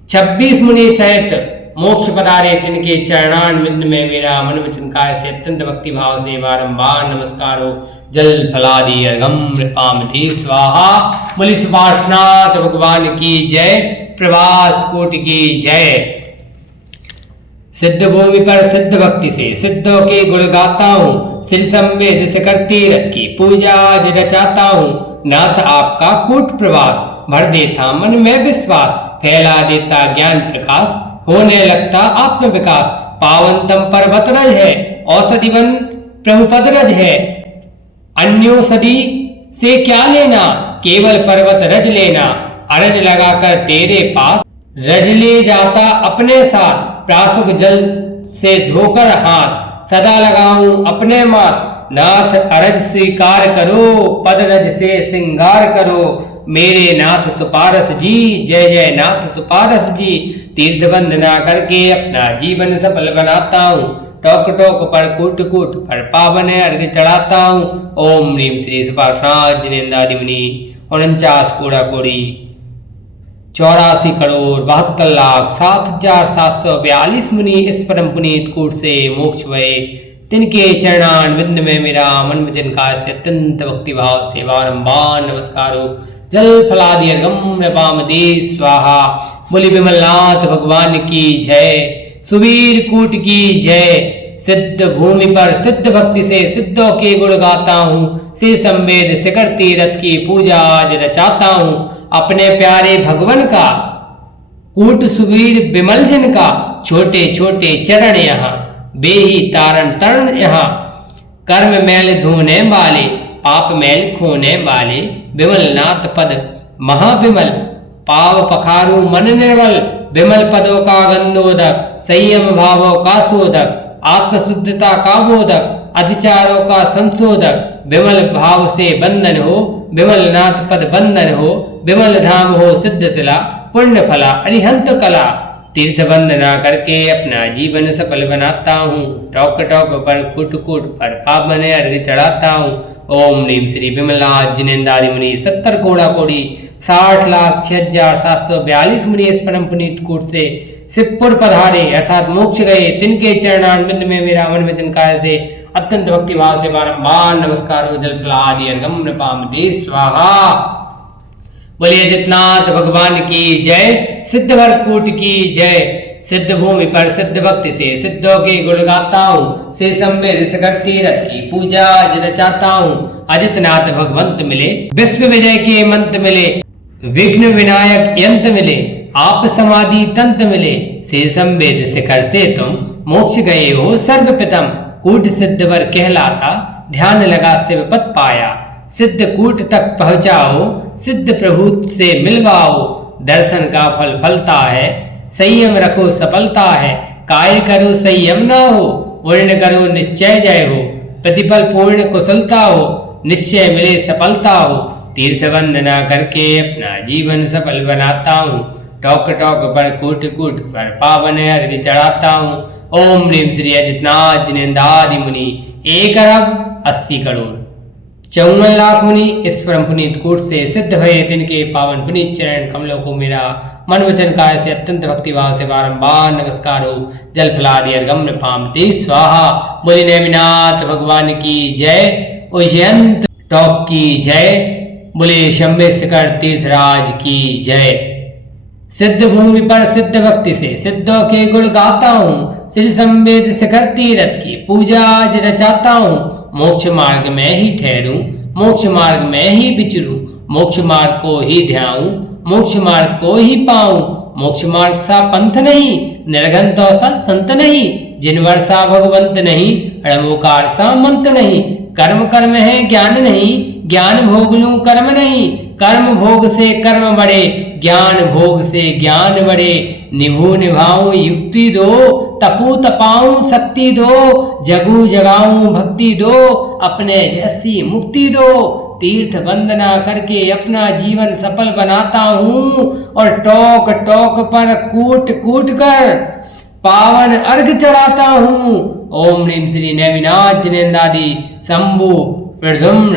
26 मुनि सहित मोक्ष पधारे। तिनके चरणारविंद में मेरा मन वचन काया से अत्यंत भक्ति भाव से बारंबार नमस्कार हो। जल फलादि अर्घम नृपामते स्वाहा। बोली सुभाषनाथ भगवान की जय, प्रभास कोटि की जय। सिद्ध भूमि पर सिद्ध भक्ति से सिद्धों के गुण गाता हूँ, सिर संवेद से करते रथ की पूजा रचाता हूँ। नाथ आपका कूट प्रवास भर देता मन में विश्वास। फैला देता ज्ञान प्रकाश, होने लगता आत्म विकास। पावनतम पर्वत रज है, औषधि वन प्रभु पदरज है। अन्योषधि से क्या लेना, केवल पर्वत रज लेना। अरज लगाकर तेरे पास, रज ले जाता अपने साथ। प्रासुक जल से धोकर हाथ, सदा लगाऊं अपने माथ। नाथ अरज स्वीकार करो, पद रज से श्रृंगार करो। मेरे नाथ सुपारस जी, जय जय नाथ सुपारस जी। तीर्थ वंदना करके अपना जीवन सफल बनाता हूँ। टोक टोक पर कूट कूट पर पावन अर्घ चढ़ाता हूँ। ओम ह्रीम श्री सुपार्षनाथ जिनेन्द्रादि मुनि 49 कोड़ा कोड़ी 84,72,07,742 मुनि इस परम पुनीत कूट से मोक्ष भये। तिनके चरणारविंद में मेरा मन वचन काया से अत्यंत भक्ति भाव से बारंबार नमस्कार हो। जल फलादि अर्घम नपामते स्वाहा। बोली विमलनाथ भगवान की जय, सुवीर कूट की जय। सिद्ध भूमि पर सिद्ध भक्ति से सिद्धों के गुण गाता हूँ, सिर संवेद शिखर तीरथ की पूजा रचाता हूँ। अपने प्यारे भगवन का कूट सुवीर विमल जन का, छोटे छोटे चरण यहाँ बेही तारण तरण यहाँ। कर्म मैल धोने वाले, पाप मैल खोने वाले। विमलनाथ पद महाविमल, पाव पखारू मन निर्मल। विमल पदों का गंधोदक, संयम भावों का शोधक। आत्मशुद्धता का बोधक, अतिचारों का संशोधक। विमल भाव से बंधन हो, विमलनाथ पद बंधन हो। विमल धाम हो सिद्ध शिला, पुण्य फला अरिहंत कला। तीर्थ वंदना करके अपना जीवन सफल बनाता हूँ। टोक टोक पर कूट कूट पर पावन अर्घ चढ़ाता हूँ। ओम ह्रीम श्री विमलनाथ जिनेन्द्रादि मुनि 70 कोड़ा कोड़ी 60,06,742 मुनि इस परम पुनीत कूट से शिवपुर पधारे अर्थात मोक्ष गए। तिनके चरणारविंद में मेरा मन वचन काया से अत्यंत भक्ति भाव से बारंबार नमस्कार हो जल फलादि अर्घम नृपामते स्वाहा। बोलिए आदित्यनाथ भगवान की जय, सिद्धवर कूट की जय। सिद्ध भूमि पर सिद्ध भक्ति से सिद्धों के गुण गाता हूँ, से संवेद शिखर तीरथ की पूजा आज रचाता हूँ। आदित्यनाथ भगवंत मिले, विश्व विजय के मंत्र मिले, विघ्न विनायक यंत्र मिले, आप समाधि तंत्र मिले, से संवेद शिखर से तुम मोक्ष गए हो सर्वप्रथम। कूट सिद्धवर कहलाता, ध्यान लगा शिव पद पाया। सिद्ध कूट तक पहुँचाओ, सिद्ध प्रभु से मिलवाओ। दर्शन का फल फलता है, संयम रखो सफलता है। काय करो संयम ना हो, पूर्ण करो निश्चय जय हो। प्रतिफल पूर्ण कुशलता हो, निश्चय मिले सफलता हो। तीर्थ वंदना करके अपना जीवन सफल बनाता हूँ। टोक टोक पर कूट कूट पर पावन अर्घ चढ़ाता हूँ। ओम ह्रीम श्री अजितनाथ जिनेन्द्रादि मुनि 1,80 करोड़ 54 लाख मुनि इस परम पुनीत कूट से सिद्ध भये, तिनके पावन पुनीत चरण कमलों को मेरा मन वचन काय से अत्यंत भक्ति भाव से बारंबार नमस्कार हो जल फलादि अर्घम नृपामते स्वाहा। बोले नेमिनाथ भगवान की जय, उज्जयंत टॉक की जय, बोले शंभे शिखर तीर्थराज की जय। सिद्ध भूमि पर सिद्ध भक्ति से सिद्धों के गुण गाता हूँ, श्री संवेद शिखर तीरथ की पूजा आज रचाता हूँ। मोक्ष मार्ग में ही ठहरूं, मोक्ष मार्ग में ही विचरूं, मोक्ष मार्ग को ही ध्याऊं, मोक्ष मार्ग को ही पाऊं। मोक्ष मार्ग सा पंथ नहीं, निर्घन तो सा संत नहीं, जिनवर सा भगवंत नहीं, अड़मोकार सा मंत नहीं। कर्म कर्म है ज्ञान नहीं, ज्ञान भोग लूं कर्म नहीं, कर्म भोग से कर्म बढ़े, ज्ञान भोग से ज्ञान बढ़े। निभू निभाऊं युक्ति दो, तपू तपाऊं शक्ति दो, जगू जगाऊं भक्ति दो, अपने जैसी मुक्ति दो। तीर्थ वंदना करके अपना जीवन सफल बनाता हूँ और टोक टोक पर कूट कूट कर पावन अर्घ चढ़ाता हूँ। ओम ह्रीम श्री नेमिनाथ जिनेन्द्रादि शंभु प्रद्युम्न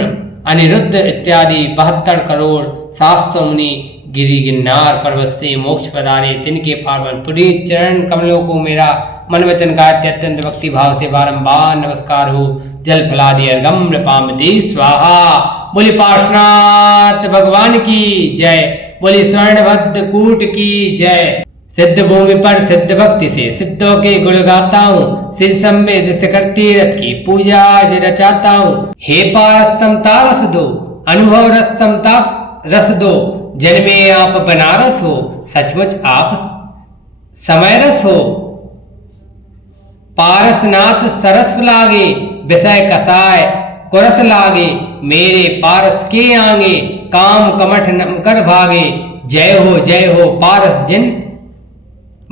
अनिरुद्ध इत्यादि 72 करोड़ 700 मुनि गिरि गिरनार पर्वत से मोक्ष पधारे, तिनके पावन पुनीत चरण कमलों को मेरा मन वचन का अत्यंत भक्ति भाव से बारंबार नमस्कार हो जल फलादि अर्घम नृपामते स्वाहा। बोले पार्श्वनाथ भगवान की जय, बोले स्वर्णभद्र कूट की जय। सिद्ध भूमि पर सिद्ध भक्ति से सिद्धों के गुण गाता हूँ, श्री संवेद शिखर तीरथ की पूजा आज रचाता हूँ। हे पारस समता रस दो, अनुभव रस समता रस दो, जन्मे आप बनारस हो, सचमुच आप समय रस हो। पारसनाथ सरस लागे, विषय कसाय कुरस लागे, मेरे पारस के आगे, काम कमठ नमकर भागे। जय हो पारस जिन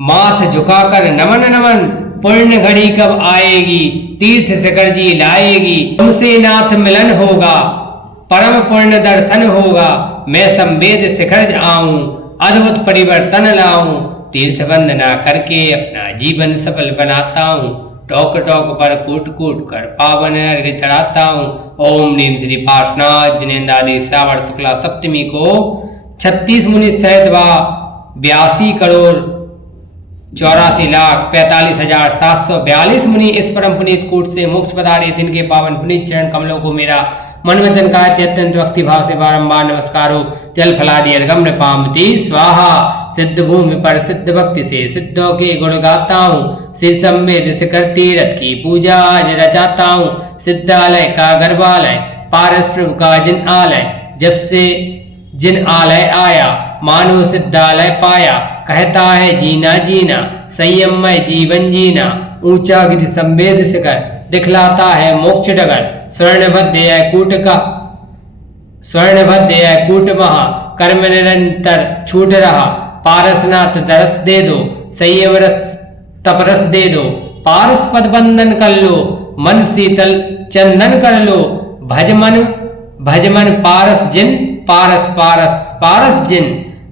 माथ झुकाकर नमन नमन, पुण्य घड़ी कब आएगी, तीर्थ शिखर जी लाएगी। तुमसे नाथ मिलन होगा, परम पुण्य दर्शन होगा, मैं संवेद शिखर आऊं, अद्भुत परिवर्तन लाऊं। तीर्थ वंदना करके अपना जीवन सफल बनाता हूँ, टोक टोक पर कूट कूट कर पावन अर्घ चढ़ाता हूँ। ओम ह्रीम श्री पार्श्वनाथ जिनेन्द्रादि श्रावण शुक्ला सप्तमी को 36 मुनि सहित 82 करोड़ 84,45,742 मुनि इस परम पुनीत कूट से मोक्ष पधारे, तिनके पावन पुनीत चरण कमलों को मेरा मन वचन का अत्यंत भक्ति भाव से बारंबार नमस्कार हो जल फलादि अर्घम नृपामते स्वाहा। सिद्ध भूमि पर सिद्ध भक्ति से सिद्धों के गुण गाता हूँ, श्री संवेद शिखर तीरथ की पूजा आज रचाता हूँ। सिद्धालय का गर्भालय, पारस प्रभु का जिन आलय, जब से जिन आलय आया, मानो सिद्धालय पाया। कहता है जीना जीना, संयममय जीवन जीना, ऊंचा गिरि संवेद शिखर, दिखलाता है मोक्ष डगर। स्वर्णभद्र कूट का स्वर्णभद्र कूट महा, कर्म निरंतर छूट रहा। पारसनाथ दरस दे दो, संयम रस तपरस दे दो। पारस पद बंधन कर लो, मन शीतल चंदन कर लो। भजमन पारस जिन, पारस पारस पारस जिन।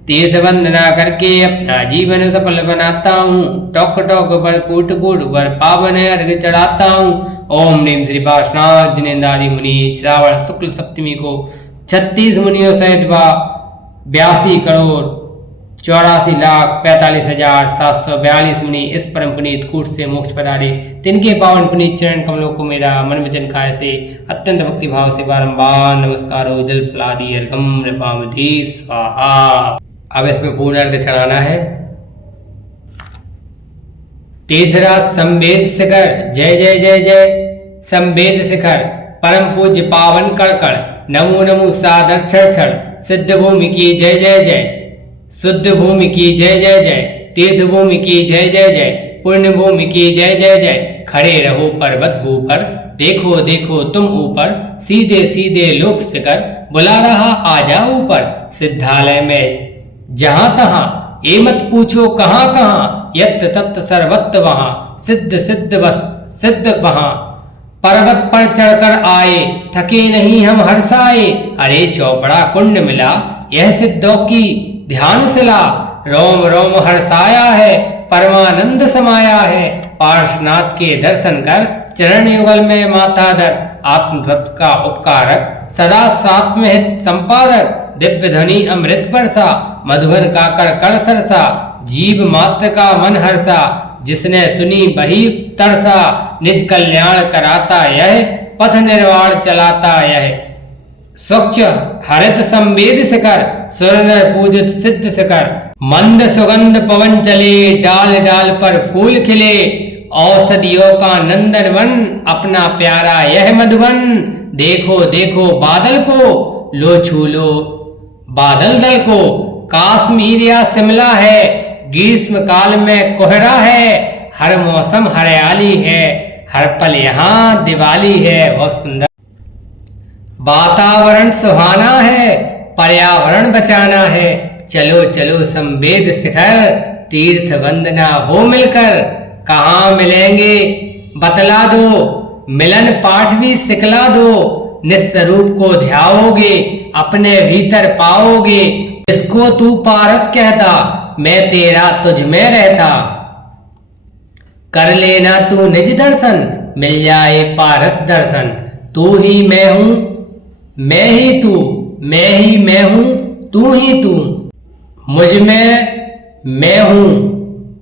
तीर्थ वंदना करके अपना जीवन सफल बनाता हूँ, टोक टोक पर कूट कूट पर पावन अर्घ चढ़ाता हूँ। ओम ह्रीम श्री पार्श्वनाथ जिनेन्द्रादि मुनि श्रावण शुक्ल सप्तमी को 36 मुनियों सहित 82 करोड़ 84,45,742 मुनि इस परम पुनीत कूट से मोक्ष पधारे। तिनके पावन पुनीत चरण कमलों को मेरा मन वचन काय से अत्यंत भक्ति भाव से बारंबार नमस्कार हो। जल फलादि अर्घम नृपामधि स्वाहा। अब इसमें पूर्ण अर्घ चढ़ाना है। तीर्थराज संवेद शिखर जय जय जय जय। संवेद शिखर परम पूज्य पावन कड़कड़ नमो नमो सादर क्षण क्षण। सिद्ध भूमि की जय जय जय। शुद्ध भूमि की जय जय जय। तीर्थ भूमि की जय जय जय। पुण्य भूमि की जय जय जय। खड़े रहो पर्वत भूपर देखो देखो तुम ऊपर। सीधे सीधे लोक शिखर बुला रहा आजा ऊपर। सिद्धालय में जहां तहां ये मत पूछो कहां कहां। यत्र तत्र सर्वत्र वहां सिद्ध सिद्ध बस सिद्ध वहां। पर्वत पर चढ़कर आए थके नहीं हम हर्षाए। अरे चौपड़ा कुंड मिला यह सिद्धों की ध्यान सिला। रोम रोम हर्षाया है परमानंद समाया है। पार्श्वनाथ के दर्शन कर चरण युगल में माता दर। आत्म तत्व का उपकारक सदा साथ में हित संपादक। दिव्य ध्वनि अमृत बरसा मधुबन का कर सरसा। जीव मात्र का मन हर्षा जिसने सुनी वही तरसा। निज कल्याण कराता यह पथ निर्वाण चलाता यह। स्वच्छ हरित संवेद शिखर सुर नर पूजित सिद्ध शिखर। मंद सुगंध पवन चले डाल डाल पर फूल खिले। औषधियों का नंदन वन अपना प्यारा यह मधुबन। देखो देखो बादल को लो छू लो बादल दल को। काश्मीर या शिमला है ग्रीष्म काल में कोहरा है। हर मौसम हरियाली है हर पल यहाँ दिवाली है। बहुत सुंदर वातावरण सुहाना है पर्यावरण बचाना है। चलो चलो संवेद शिखर तीर्थ वंदना हो मिलकर। कहाँ मिलेंगे बतला दो मिलन पाठ भी सिखला दो। निस्वरूप को ध्याओगे अपने भीतर पाओगे। इसको तू पारस कहता मैं तेरा तुझ में रहता। कर लेना तू निज दर्शन मिल जाए पारस दर्शन। तू ही मैं हूं मैं ही तू मैं ही मैं हूं तू ही तू। मुझ में मैं हूं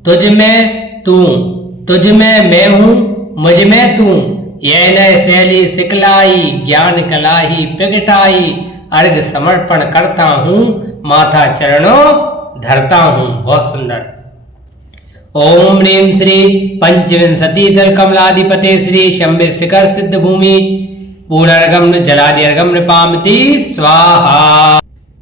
तुझ में तू तुझ में मैं हूं मुझ में तू। यह नय शैली सिखलाई ज्ञान कला ही प्रगटाई। अर्घ समर्पण करता हूं माथा चरणों धरता हूं। बहुत सुंदर। ओम ह्रीं श्री पंचविंशति दल कमलाधिपते श्री शंभे शिखर सिद्ध भूमि पूर्णर्घम जलादिर्घम नृपामति स्वाहा।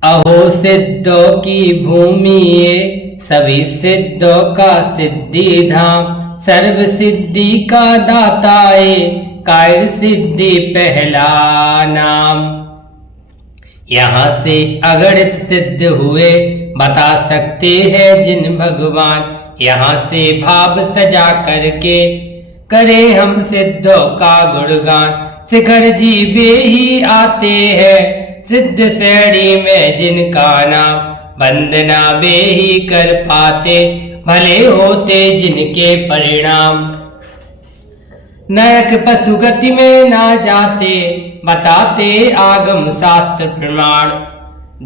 अहो सिद्धों की भूमि ये सभी सिद्धों का सिद्धि धाम। सर्व सिद्धि का दाता ये कायर सिद्धि पहला नाम। यहाँ से अगणित सिद्ध हुए बता सकते हैं जिन भगवान। यहाँ से भाव सजा करके करे हम सिद्धों का गुणगान। शिखर जी वे ही आते हैं सिद्ध श्रेणी में जिनका नाम। वंदना वे ही कर पाते भले होते जिनके परिणाम। नरक पशु गति में ना जाते बताते आगम शास्त्र प्रमाण।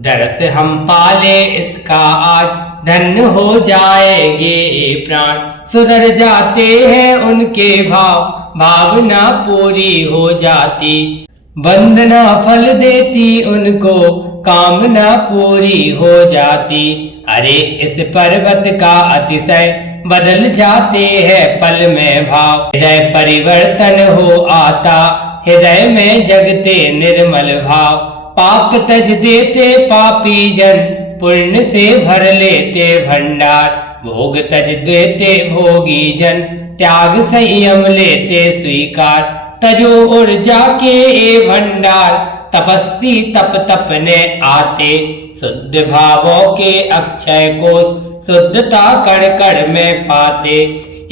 दरस हम पाले इसका आज धन्य हो जाएंगे प्राण। सुधर जाते हैं उनके भाव भावना पूरी हो जाती। वंदना फल देती उनको कामना पूरी हो जाती। अरे इस पर्वत का अतिशय बदल जाते हैं पल में भाव। हृदय परिवर्तन हो आता हृदय में जगते निर्मल भाव। पाप तज देते पापी जन पुण्य से भर लेते भंडार। भोग तज देते भोगी जन त्याग संयम लेते स्वीकार। तजो ऊर्जा के ये भंडार तपस्वी तप तपने आते। शुद्ध भावों के अक्षय कोश शुद्धता कण कण में पाते।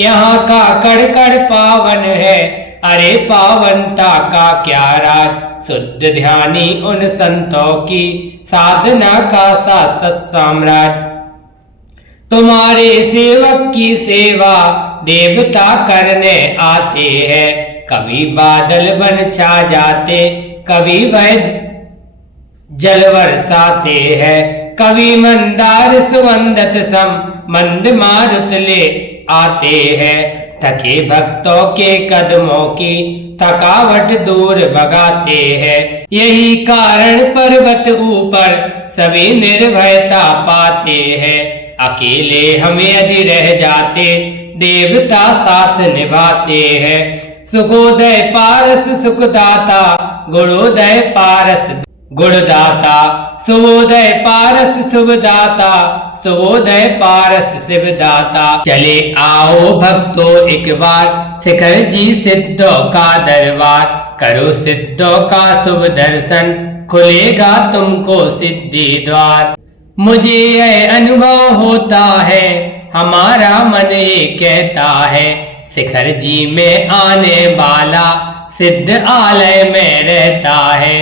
यहाँ का कण कण पावन है अरे पावनता का क्या राज। शुद्ध ध्यानी उन संतों की साधना का शाश्वत साम्राज्य। तुम्हारे सेवक की सेवा देवता करने आते हैं। कभी बादल बन छा जाते कभी वैद जल बरसाते हैं। कवि मंदार सुगंधत सम मंद मारुत ले आते हैं। थके भक्तों के कदमों की थकावट दूर भगाते हैं। यही कारण पर्वत ऊपर सभी निर्भयता पाते हैं। अकेले हम यदि रह जाते देवता साथ निभाते हैं। सुखोदय पारस सुखदाता गुणोदय पारस गुणदाता। शुभोदय पारस शुभदाता शुभोदय पारस शिवदाता। चले आओ भक्तों एक बार शिखर जी सिद्धों का दरबार। करो सिद्धों का शुभ दर्शन खुलेगा तुमको सिद्धि द्वार। मुझे यह अनुभव होता है हमारा मन ये कहता है। शिखर जी में आने वाला सिद्ध आलय में रहता है।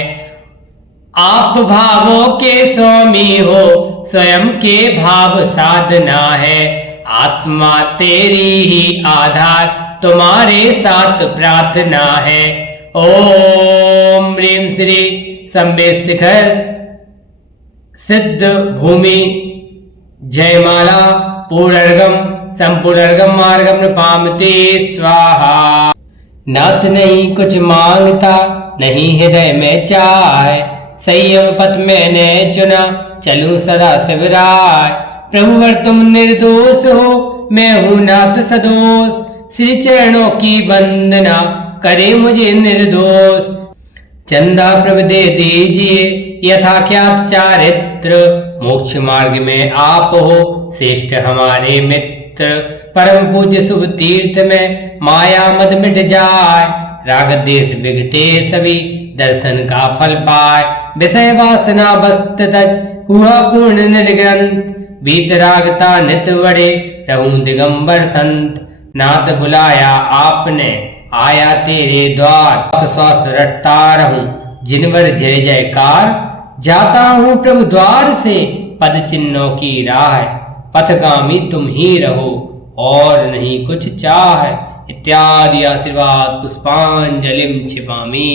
आप भावों के स्वामी हो स्वयं के भाव साधना है। आत्मा तेरी ही आधार तुम्हारे साथ प्रार्थना है। ओम ह्रीं श्री शंभे शिखर सिद्ध भूमि जयमाला पूर्णर्गम संपूर्णर्गम मार्गम नृपामते स्वाहा। नाथ नहीं कुछ मांगता नहीं हृदय में चाह। संयम पथ मैंने चुना चलूं सदा शिवराय। प्रभुवर तुम निर्दोष हो मैं हूं नाथ सदोष। श्री चरणों की वंदना करे मुझे निर्दोष। चंदा प्रभु दे दीजिए यथाख्यात चारित्र। मोक्ष मार्ग में आप हो श्रेष्ठ हमारे मित्र। परम पूज्य शुभ तीर्थ में माया मद मिट जाए। राग देश बिगटे सभी दर्शन का फल पाए। विषय वासना बस्त तज हुआ पूर्ण निर्ग्रंथ। बीतरागता नित बड़े रहूं दिगंबर संत। नाथ बुलाया आपने आया तेरे द्वार। श्वास रटता रहूं जिनवर जय जयकार। जाता हूं प्रभु द्वार से पद चिन्हों की राह। पथगामी तुम ही रहो और नहीं कुछ चाह। इत्यादि आशीर्वाद पुष्पांजलिम छिपामी।